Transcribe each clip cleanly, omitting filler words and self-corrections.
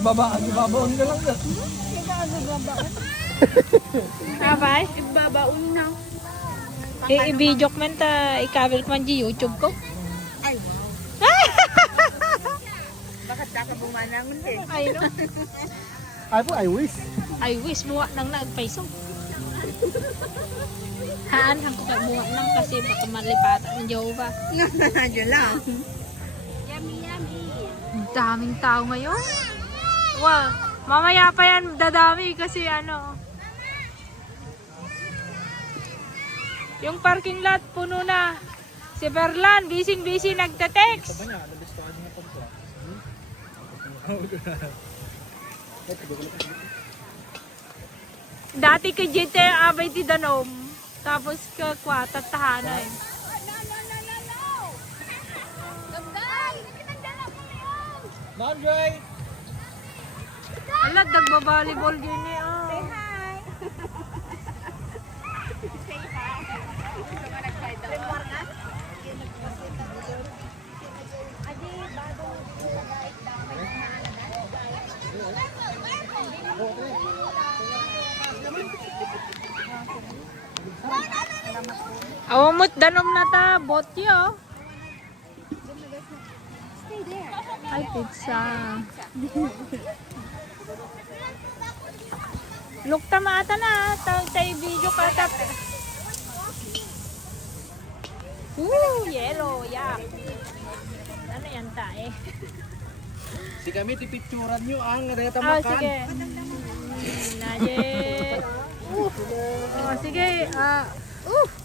Ibabaon ka lang. Abay? Ibabaon na. I-video ko man ta, i-cover ko man di YouTube ko. Ay, bakit nakabumanangon din? Ay, no? Ay po, I wish. I wish buwa nang nagpaiso. Haan, hang ko kay buwa nang kasi baka malipatan ng Jehovah. Diyan lang. Ang daming tao ngayon. Wow, mamaya pa yan dadami kasi ano. Yung parking lot puno na. Si Berlan, busy nagte-text. Dati kay JT abay ti Danom. Tapos kakwata tahana eh. Manjoy! Ala, dagba-volleyball din eh. Oh. Awamot Danom na ta, botyo. Ay, pizza. Lukta maata na, tayo video ka tap. Yellow, yak. Ano yan tae? Si kami tipicturan nyo ang Oh, tamakan. sige. Naje. Oh, sige.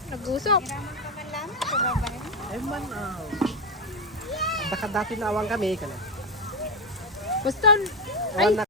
Nag-usok. Ay man, baka dati nawang kami. Basta, Ay,